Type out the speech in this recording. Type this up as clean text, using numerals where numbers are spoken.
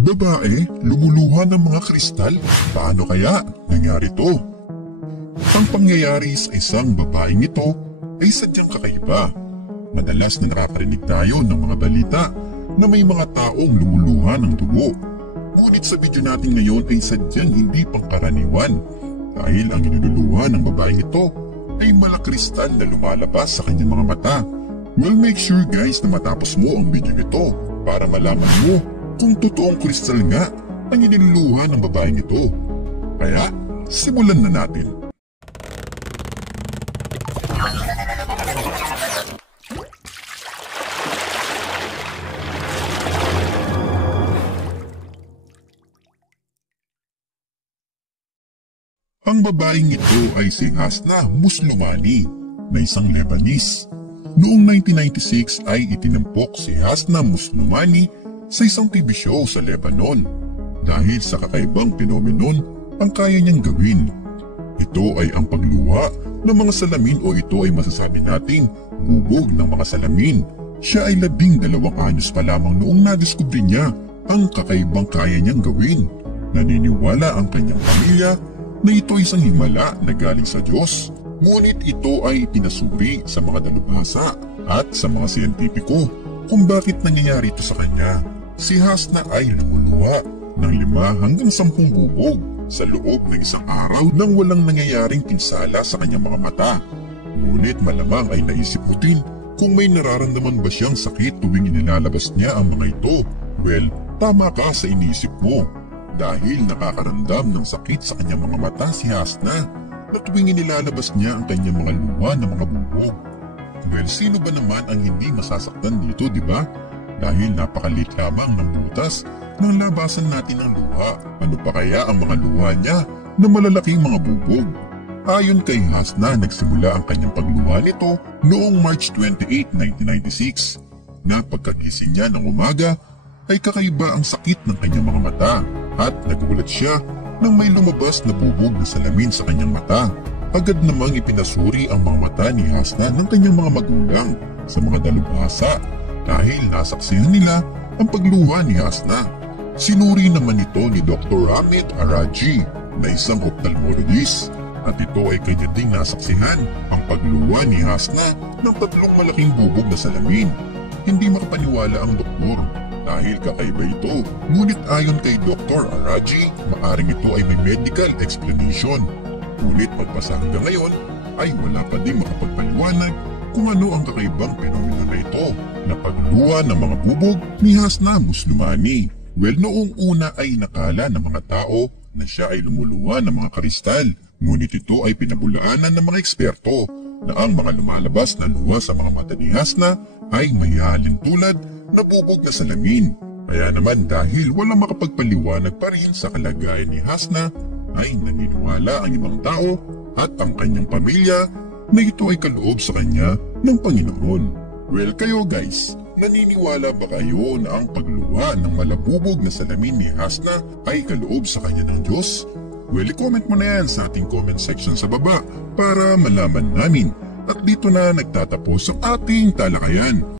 Babae, lumuluha ng mga kristal? Paano kaya nangyari to? Ang pangyayari sa isang babaeng ito ay sadyang kakaiba. Madalas na nakakarinig tayo ng mga balita na may mga taong lumuluha ng dugo. Ngunit sa video natin ngayon ay sadyang hindi pangkaraniwan dahil ang iniluluha ng babaeng ito ay malakristal na lumalabas sa kanyang mga mata. Well, make sure guys na matapos mo ang video nito para malaman mo kung totoong kristal nga ang iniluluha ng babaeng ito. Kaya, simulan na natin. Ang babaeng ito ay si Hasna Muslimani na isang Lebanese. Noong 1996 ay itinampok si Hasna Muslimani sa isang TV show sa Lebanon dahil sa kakaibang phenomenon ang kaya niyang gawin. Ito ay ang pagluha ng mga salamin o ito ay masasabi nating bubog ng mga salamin. Siya ay 12 anyos pa lamang noong nadiskubre niya ang kakaibang kaya niyang gawin. Naniniwala ang kanyang pamilya na ito ay isang himala na galing sa Diyos. Ngunit ito ay pinasuri sa mga dalubhasa at sa mga siyentipiko kung bakit nangyayari ito sa kanya. Si Hasna ay lumuluha ng 5 hanggang 10 bubog sa loob ng isang araw nang walang nangyayaring pinsala sa kanyang mga mata. Ngunit malamang ay naisip mo din kung may nararamdaman ba siyang sakit tuwing inilalabas niya ang mga ito. Well, tama ka sa inisip mo dahil nakakaramdam ng sakit sa kanyang mga mata si Hasna na tuwing inilalabas niya ang kanyang mga luha ng mga bubog. Well, sino ba naman ang hindi masasaktan dito, di ba? Dahil napakalit lamang ng butas ng labasan natin ng luha. Ano pa kaya ang mga luha niya na malalaking mga bubog? Ayon kay Hasna, nagsimula ang kanyang pagluha nito noong March 28, 1996. Na pagkagising niya ng umaga ay kakaiba ang sakit ng kanyang mga mata at nagulat siya nang may lumabas na bubog na salamin sa kanyang mata. Agad namang ipinasuri ang mga mata ni Hasna ng kanyang mga magulang sa mga dalubhasa dahil nasaksihan nila ang pagluha ni Hasna. Sinuri naman ito ni Dr. Hamid Araji na isang ophthalmologist at ito ay kanya ding nasaksihan ang pagluha ni Hasna ng 3 malaking bubog na salamin. Hindi makapaniwala ang doktor dahil kakaiba ito. Ngunit ayon kay Dr. Araji, maaring ito ay may medical explanation. Ngunit pagpasa hanggang ngayon ay wala pa din makapagpaliwanag kung ano ang kakaibang phenomena na ito na pagluha ng mga bubog ni Hasna Muslimani. Well, noong una ay nakala ng mga tao na siya ay lumuluha ng mga kristal. Ngunit ito ay pinabulaanan ng mga eksperto na ang mga lumalabas na luha sa mga mata ni Hasna ay may halin tulad na bubog na salamin. Kaya naman dahil walang makapagpaliwanag pa rin sa kalagayan ni Hasna, ay naniniwala ang ibang tao at ang kanyang pamilya na ito ay kaloob sa kanya ng Panginoon. Well, kayo guys, naniniwala ba kayo na ang pagluha ng malabubog na salamin ni Hasna ay kaloob sa kanya ng Diyos? Well, i-comment mo na yan sa ating comment section sa baba para malaman namin. At dito na nagtatapos ang ating talakayan.